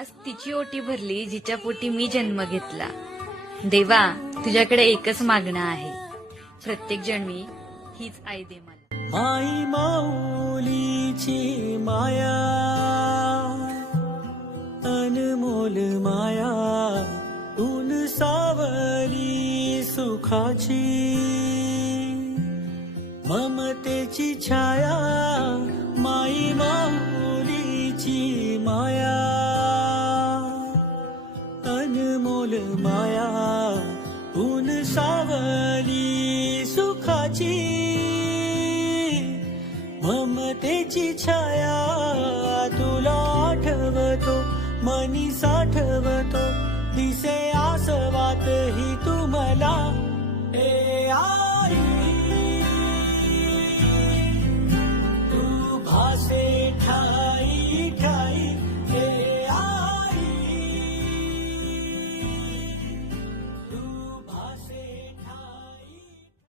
आज तिची ओटी भरली जिच्या पोटी मी जन्म घेतला. देवा, तुझ्याकडे एकच मागणं आहे, प्रत्येक जन्मी हीच आई दे मला. आई माऊलीची माया, अनमोल माया, ऊन सावली सुखाची, ममतेची छाया. माई माऊलीची माया, अनमोल माया, ऊन सावली सुखाची, ममतेची छाया. तुला आठवतो, मनी साठवतो, दिसे